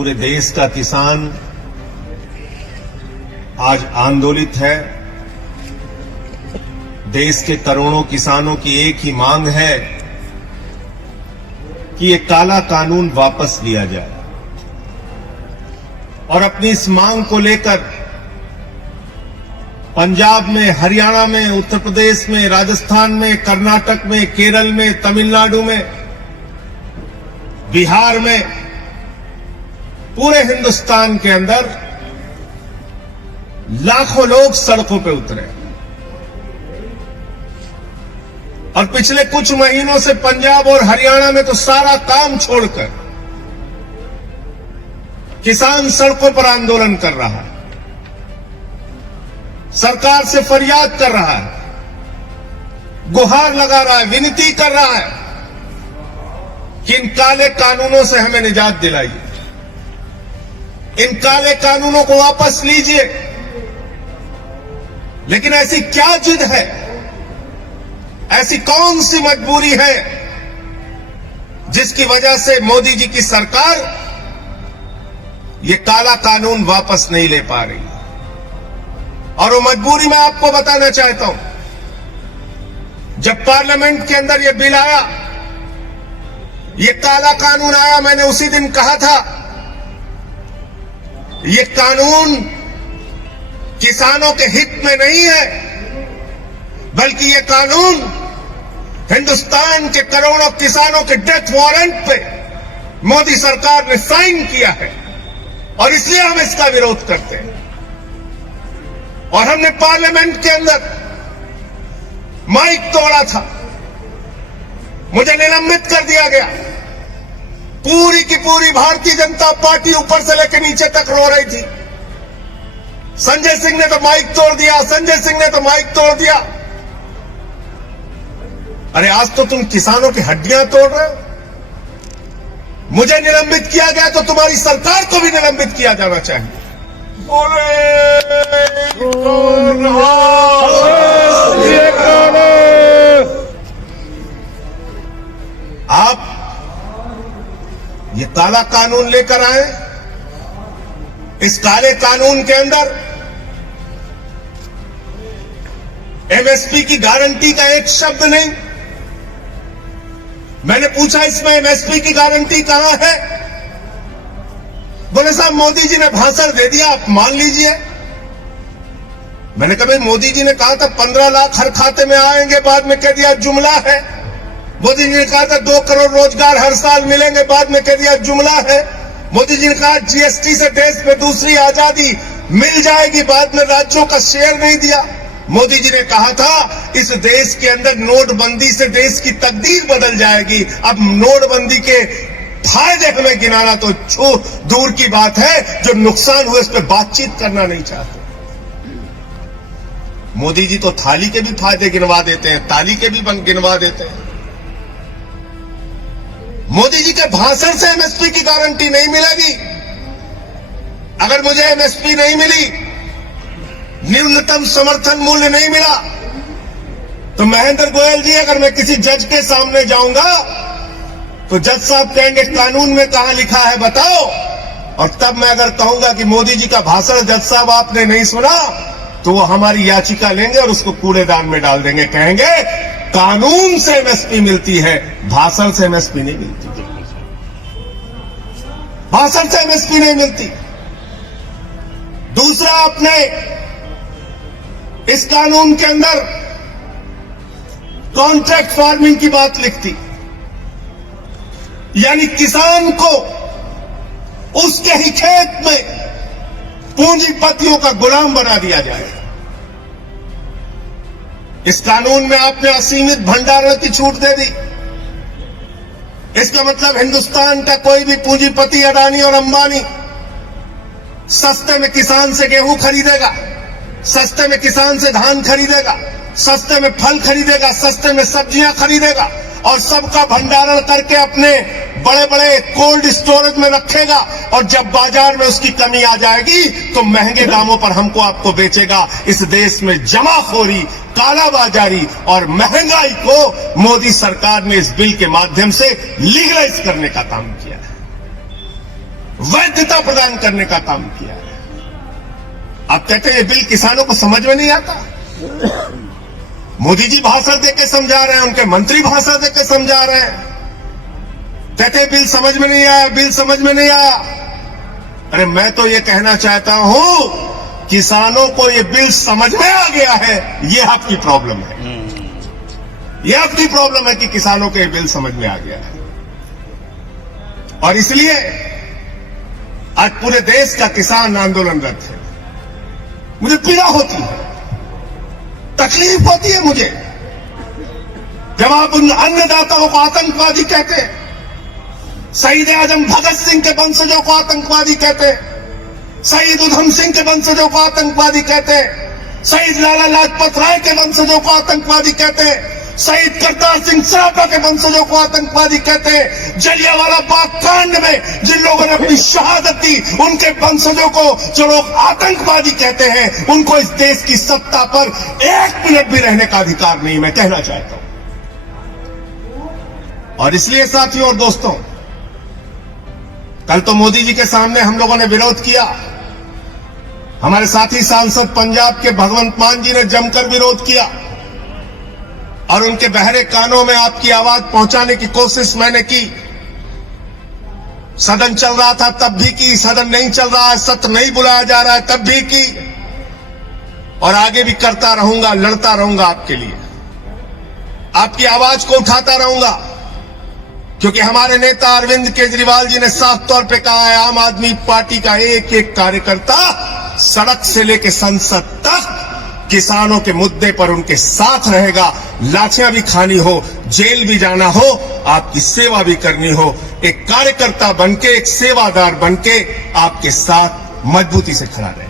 पूरे देश का किसान आज आंदोलित है। देश के करोड़ों किसानों की एक ही मांग है कि ये काला कानून वापस लिया जाए और अपनी इस मांग को लेकर पंजाब में, हरियाणा में, उत्तर प्रदेश में, राजस्थान में, कर्नाटक में, केरल में, तमिलनाडु में, बिहार में, पूरे हिंदुस्तान के अंदर लाखों लोग सड़कों पे उतरे और पिछले कुछ महीनों से पंजाब और हरियाणा में तो सारा काम छोड़कर किसान सड़कों पर आंदोलन कर रहा है, सरकार से फरियाद कर रहा है, गुहार लगा रहा है, विनती कर रहा है कि इन काले कानूनों से हमें निजात दिलाइए, इन काले कानूनों को वापस लीजिए। लेकिन ऐसी क्या जिद है, ऐसी कौन सी मजबूरी है जिसकी वजह से मोदी जी की सरकार ये काला कानून वापस नहीं ले पा रही? और वो मजबूरी मैं आपको बताना चाहता हूं। जब पार्लियामेंट के अंदर ये बिल आया, ये काला कानून आया, मैंने उसी दिन कहा था ये कानून किसानों के हित में नहीं है, बल्कि ये कानून हिंदुस्तान के करोड़ों किसानों के डेथ वारंट पे मोदी सरकार ने साइन किया है और इसलिए हम इसका विरोध करते हैं। और हमने पार्लियामेंट के अंदर माइक तोड़ा था, मुझे निलंबित कर दिया गया। पूरी की पूरी भारतीय जनता पार्टी ऊपर से लेकर नीचे तक रो रही थी, संजय सिंह ने तो माइक तोड़ दिया, संजय सिंह ने तो माइक तोड़ दिया। अरे आज तो तुम किसानों की हड्डियां तोड़ रहे हो। मुझे निलंबित किया गया तो तुम्हारी सरकार को भी निलंबित किया जाना चाहिए। आप ये काला कानून लेकर आए, इस काले कानून के अंदर एमएसपी की गारंटी का एक शब्द नहीं। मैंने पूछा इसमें एमएसपी की गारंटी कहां है? बोले साहब मोदी जी ने भाषण दे दिया, आप मान लीजिए। मैंने कहा भाई मोदी जी ने कहा था 15 लाख हर खाते में आएंगे, बाद में कह दिया जुमला है। मोदी जी ने कहा था 2 करोड़ रोजगार हर साल मिलेंगे, बाद में कह दिया जुमला है। मोदी जी ने कहा जीएसटी से देश में दूसरी आजादी मिल जाएगी, बाद में राज्यों का शेयर नहीं दिया। मोदी जी ने कहा था इस देश के अंदर नोटबंदी से देश की तकदीर बदल जाएगी। अब नोटबंदी के फायदे हमें गिनाना तो दूर की बात है, जो नुकसान हुए इस पर बातचीत करना नहीं चाहते। मोदी जी तो थाली के भी फायदे गिनवा देते हैं, ताली के भी गिनवा देते हैं। मोदी जी के भाषण से एमएसपी की गारंटी नहीं मिलेगी। अगर मुझे एमएसपी नहीं मिली, न्यूनतम समर्थन मूल्य नहीं मिला, तो महेंद्र गोयल जी अगर मैं किसी जज के सामने जाऊंगा तो जज साहब कहेंगे कानून में कहां लिखा है बताओ। और तब मैं अगर कहूंगा कि मोदी जी का भाषण जज साहब आपने नहीं सुना, तो वो हमारी याचिका लेंगे और उसको कूड़ेदान में डाल देंगे। कहेंगे कानून से एमएसपी मिलती है, भाषण से एमएसपी नहीं मिलती, भाषण से एमएसपी नहीं मिलती। दूसरा, आपने इस कानून के अंदर कॉन्ट्रैक्ट फार्मिंग की बात लिखती, यानी किसान को उसके ही खेत में पूंजीपतियों का गुलाम बना दिया जाए। इस कानून में आपने असीमित भंडारण की छूट दे दी। इसका मतलब हिंदुस्तान का कोई भी पूंजीपति, अडानी और अंबानी, सस्ते में किसान से गेहूं खरीदेगा, सस्ते में किसान से धान खरीदेगा, सस्ते में फल खरीदेगा, सस्ते में सब्जियां खरीदेगा और सबका भंडारण करके अपने बड़े बड़े कोल्ड स्टोरेज में रखेगा। और जब बाजार में उसकी कमी आ जाएगी तो महंगे दामों पर हमको आपको बेचेगा। इस देश में जमाखोरी, कालाबाजारी और महंगाई को मोदी सरकार ने इस बिल के माध्यम से लीगलाइज करने का काम किया है। वैधता प्रदान करने का काम किया है। आप कहते हैं ये बिल किसानों को समझ में नहीं आता। मोदी जी भाषण देके समझा रहे हैं, उनके मंत्री भाषण देके समझा रहे हैं, कहते हैं बिल समझ में नहीं आया, बिल समझ में नहीं आया। अरे मैं तो ये कहना चाहता हूं, किसानों को ये बिल समझ में आ गया है, ये आपकी प्रॉब्लम है। ये आपकी प्रॉब्लम है कि किसानों को ये बिल समझ में आ गया है। और इसलिए आज पूरे देश का किसान आंदोलनरत है। मुझे पीड़ा होती है, तकलीफ होती है मुझे, जब आप उन अन्नदाताओं को आतंकवादी कहते हैं, शहीद आजम भगत सिंह के वंशजों को आतंकवादी कहते हैं, शहीद उधम सिंह के वंशजों को आतंकवादी कहते हैं, शहीद लाला लाजपत राय के वंशजों को आतंकवादी कहते हैं, शहीद करतार सिंह सराफा के वंशजों को आतंकवादी कहते हैं, जलियांवाला बाग कांड में जिन लोगों ने अपनी शहादत दी उनके वंशजों को जो लोग आतंकवादी कहते हैं, उनको इस देश की सत्ता पर एक मिनट भी रहने का अधिकार नहीं, मैं कहना चाहता हूं। और इसलिए साथियों और दोस्तों, कल तो मोदी जी के सामने हम लोगों ने विरोध किया, हमारे साथी सांसद पंजाब के भगवंत मान जी ने जमकर विरोध किया और उनके बहरे कानों में आपकी आवाज पहुंचाने की कोशिश मैंने की। सदन चल रहा था तब भी की, सदन नहीं चल रहा है, सत्र नहीं बुलाया जा रहा है तब भी की, और आगे भी करता रहूंगा, लड़ता रहूंगा आपके लिए, आपकी आवाज को उठाता रहूंगा, क्योंकि हमारे नेता अरविंद केजरीवाल जी ने साफ तौर पे कहा है, आम आदमी पार्टी का एक एक कार्यकर्ता सड़क से लेकर संसद तक किसानों के मुद्दे पर उनके साथ रहेगा। लाठियां भी खानी हो, जेल भी जाना हो, आपकी सेवा भी करनी हो, एक कार्यकर्ता बनके, एक सेवादार बनके आपके साथ मजबूती से खड़ा रहे।